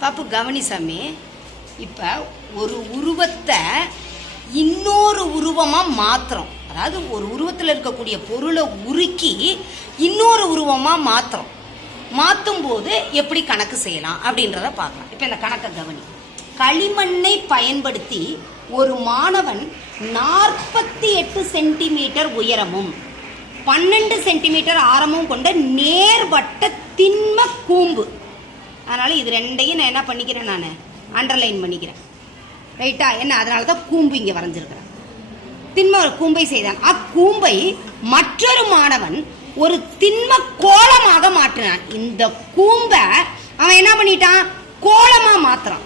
பாப்பு கவனிசாமி, இப்போ ஒரு உருவத்தை இன்னொரு உருவமாக மாற்றுறோம். அதாவது ஒரு உருவத்தில் இருக்கக்கூடிய பொருளை உருக்கி இன்னொரு உருவமாக மாற்றும் போது எப்படி கணக்கு செய்யலாம் அப்படின்றத பார்க்கலாம். இப்போ இந்த கணக்கை கவனி. களிமண்ணை பயன்படுத்தி ஒரு மாணவன் 48 சென்டிமீட்டர் உயரமும் 12 சென்டிமீட்டர் ஆரமும் கொண்ட நேர்வட்ட திண்ம கூம்பு. அதனால இது ரெண்டையும் நான் என்ன பண்ணிக்கிறேன், நான் அண்டர்லைன் பண்ணிக்கிறேன். ரைட்டா? என்ன, அதனால தான் கூம்பு இங்கே வரைஞ்சிருக்கிறேன். திண்ம கூம்பை செய்தான். அக்கூம்பை மற்றொரு மாணவன் ஒரு திண்ம கோலமாக மாற்றினான். இந்த கூம்பை அவன் என்ன பண்ணிட்டான், கோலமா மாத்துறான்.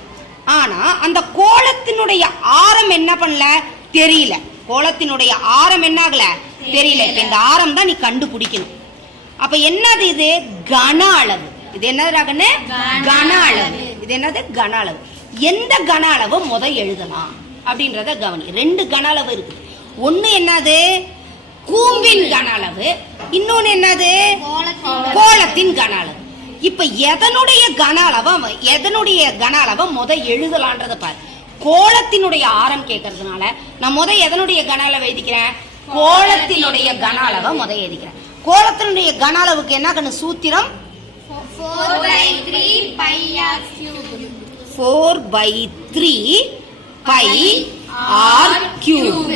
ஆனா அந்த கோலத்தினுடைய ஆரம் என்ன பண்ணல, தெரியல. கோலத்தினுடைய ஆரம் என்ன ஆகல, தெரியல. இந்த ஆரம் தான் நீ கண்டுபிடிக்கணும். அப்ப என்னது இது, கன அளவு. இது என்னது, கன அளவு. இது என்னது, கன அளவு. எந்த கன அளவு எழுதலாம் அப்படின்றத கவனி. 2 கன அளவு இருக்கு. ஒண்ணு என்னது, கூம்பின் கன அளவு. இன்னொன்னு என்னது, கோலத்தின் கன அளவு. இப்ப எதனுடைய கன அளவை எழுதலான்றத பாரு. கோலத்தினுடைய ஆரம் கேட்கறதுனால நான் எதனுடைய கன அளவை எழுதிக்கிறேன், கோலத்தினுடைய கன அளவை எழுதிக்கிறேன். கோலத்தினுடைய கன அளவுக்கு என்ன கண்ணு சூத்திரம், 4/3 பை r கியூப்.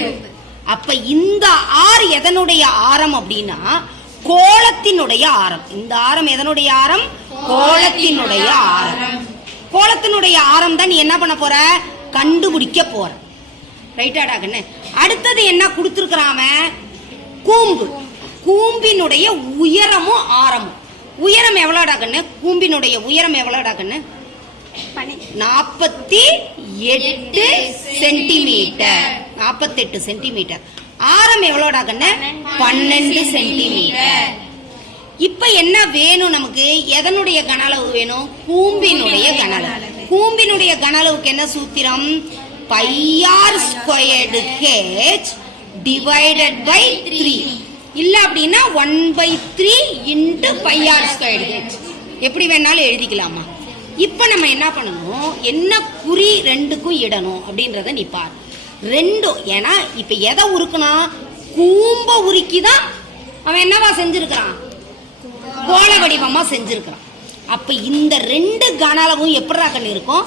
அப்ப இந்த r எதனுடைய ஆரம் அப்படின்னா கோலத்தினுடைய ஆரம். இந்த ஆரம் எதனுடைய ஆரம், கோலத்தினுடைய ஆரம். கோலத்தினுடைய ஆரம் தான் நீ என்ன பண்ண போற, கண்டுபிடிக்க போற. ரைட்டாடா கண்ணு? அடுத்தது என்ன கொடுத்திருக்கிறான், கூம்பு. கூம்பினுடைய உயரமும் ஆரமும். உயரம் எவ்வளோடா கண்ணு, கூம்பினுடைய உயரம் எவ்வளோடா கண்ணு, 48 சென்டிமீட்டர். 48 சென்டிமீட்டர். ஆரம் எவ்வளோடா கண்ணு, 12 சென்டிமீட்டர். இப்ப என்ன வேணும் நமக்கு, எதனுடைய கன அளவு வேணும், கூம்பினுடைய கன அளவு. கூம்பினுடைய கன அளவுக்கு என்ன சூத்திரம், πr² h டிவைடட் பை 3. இல்ல அப்படின்னா 1/3 × πr² h. எப்படி வேணாலும் எழுதிக்கலாமா. இப்ப நம்ம என்ன பண்ணணும், என்ன குறி ரெண்டுக்கும் இடணும் அப்படின்றத நீ பாரு. ரெண்டும், ஏன்னா இப்ப எதை உருக்குனா, கூம்ப உருக்கிதான் அவன் என்னவா செஞ்சிருக்கிறான், கோல வடிவமா செஞ்சிருக்கிறான். அப்ப இந்த 2 கன அளவும் எப்படிடா கண்ணு இருக்கும்,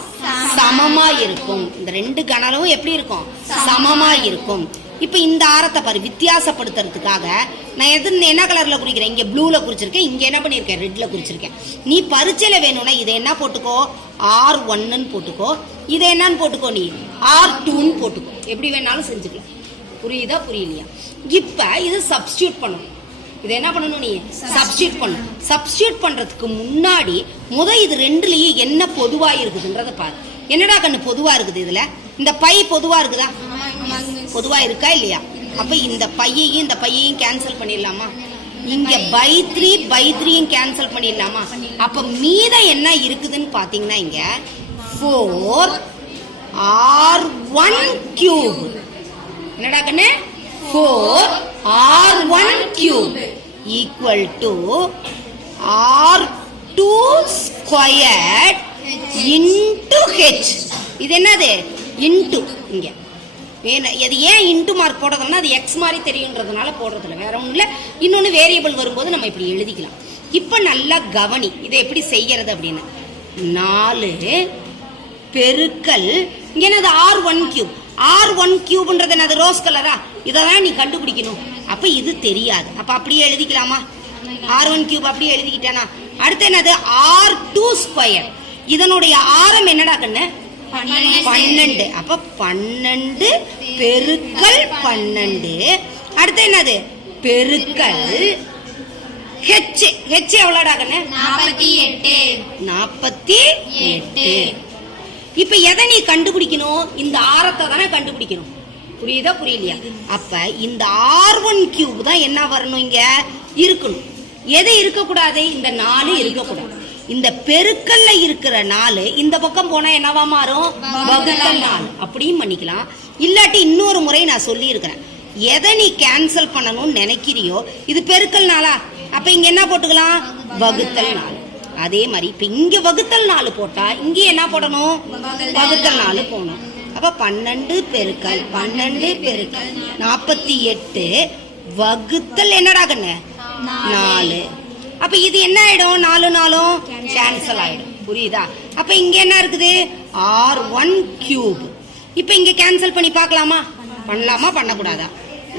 சமமா இருக்கும். இந்த 2 கன அளவும் எப்படி இருக்கும், சமமா இருக்கும். இப்ப இந்த ஆரத்தை பாரு, வித்தியாசப்படுத்துறதுக்காக நான் என்ன கலர்ல குறிக்கிறேன், இங்க ப்ளூல குறிச்சிருக்கேன், இங்க என்ன பண்ணிருக்கேன், ரெட்ல குறிச்சிருக்கேன். நீ பரீட்சையில வேணும்னா இதை என்ன போட்டுக்கோ, R1 போட்டுக்கோ. இதை என்னன்னு போட்டுக்கோ, நீ R2 போட்டுக்கோ. எப்படி வேணாலும் செஞ்சுக்கலாம். புரியுதா புரியலையா? இப்ப இது சப்ஸ்டியூட் பண்ணணும். இது என்ன பண்ணணும், நீ சப்ஸ்டியூட் பண்ணணும். சப்ஸ்டியூட் பண்றதுக்கு முன்னாடி இது 2லயே என்ன பொதுவா இருக்குதுன்றத பாரு. என்னடா கண்ணு பொதுவா இருக்குது, இதுல இந்த பை பொதுவா இருக்குதா, பொதுவா இருக்கா இல்லையா? அப்ப இந்த பையையும் கேன்சல் பண்ணிடலாமா, இங்க by3 கேன்சல் பண்ணிடலாமா. அப்ப மீதம் என்ன இருக்குதுன்னு பாத்தீங்கன்னா இங்க 4r1³. என்னடா கண்ணு, 4r1³ equal to r2² into h. இது என்னது, இன்டு. இங்க அது ஏன் இன்டு மார்க் போடுறதுனா, அது எக்ஸ் மாதிரி தெரியுன்றதுனால போடுறதில்ல, வேற ஒன்றும் இல்லை. இன்னொன்று வேரியபிள் வரும்போது நம்ம இப்படி எழுதிக்கலாம். இப்போ நல்லா கவனி, இதை எப்படி செய்யறது அப்படின்னு. 4 பெருக்கல் இங்க என்னது, r1³. r1³ என்னது, ரோஸ் கலரா. இதான் நீ கண்டுபிடிக்கணும். அப்ப இது தெரியாது. அப்ப அப்படியே எழுதிக்கலாமா, r1³ அப்படியே எழுதிக்கிட்டேனா. அடுத்து என்னது, r2². இதனுடைய ஆரம் என்னடா கண்ணு, 12. அப்ப 12 பெருக்கல் 12. அடுத்து என்னது, பெருக்கல் h. h எவ்வளோடா கண்ணு, 48. இப்ப எதை நீ கண்டுபிடிக்கணும், இந்த ஆரத்தை தானே கண்டுபிடிக்கணும். புரியுதா புரியலையா? அப்ப இந்த r1³ தான் என்ன வரணும், இங்க இருக்கணும். எது இருக்கக்கூடாது, இந்த 4 இருக்கக்கூடாது. இந்த பெருக்கல்ல இருக்கிற 4 இந்த பக்கம் போனா என்னவா மாறும், வகுத்தல் 4. அப்படியும் பண்ணிக்கலாம். இல்லாட்டி இன்னொரு முறை நான் சொல்லி இருக்கிறேன், எதை நீ கேன்சல் பண்ணணும்னு நினைக்கிறியோ, இது பெருக்கல் 4, அப்ப இங்க என்ன போட்டுக்கலாம், வகுத்தல் 4. அதே மாதிரி இப்ப இங்க வகுத்தல் 4 போட்டா இங்க என்ன போடணும்? வகுத்தல் 4 போடணும். அப்ப 12 பெருக்கல் 12 பெருக்கல் 48 வகுத்தல் என்னடா கண்ணு? 4. அப்ப இது என்ன ஆயிடும்? 4 4 கேன்சல் ஆயிடும். புரியுதா? அப்ப இங்க என்ன இருக்குது? R1 cube. இப்ப இங்க கேன்சல் பண்ணி பார்க்கலாமா? பண்ணலாமா பண்ணக்கூடாதா?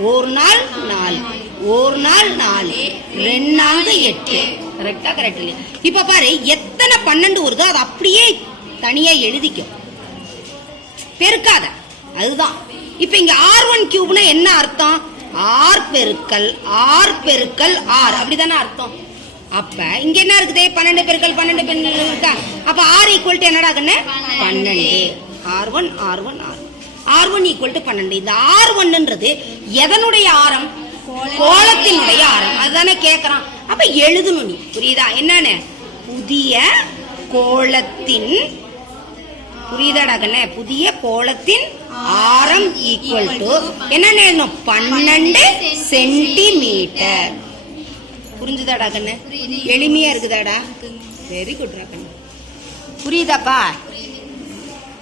ஒரு நாள் 4, ஒரு நாள் 4, 2 நாள் 8. கரெக்டா? கரெக்ட் இல்லையா? இப்ப பாரு எத்தனை 12 வருதோ அது அப்படியே தனியா எழுதிக்க, பெருக்காத. அதுதான் இப்ப இங்க R1 கியூப்னா என்ன அர்த்தம்? R பெருக்கல் R பெருக்கல் R, அப்படிதானே அர்த்தம். அப்ப இங்க என்ன இருக்குது? 12 பெருக்கல் 12 பெருக்கல் இருக்கா? அப்ப R ஈக்குவல் டு என்னடா கண்ணு? 12. R1 R1 R1 equal to 12. இந்த R1ன்றது எதனுடைய ஆரம்? கோலத்தினுடைய ஆரம். அதுதானே கேக்குறான். அப்ப எழுதணும் நீ. புரியுதா? என்னன்னு? புதிய கோலத்தின், புரியுதாடா கண்ணே? புதிய கோலத்தின் ஆரம் ஈக்குவல் டு என்னன்னு எழுதணும்? 12 சென்டிமீட்டர். புரிஞ்சுதாடா கண்ணு? எளிமையா இருக்குதாடா? வெரி குட் கண்ணு. புரியுதாப்பா?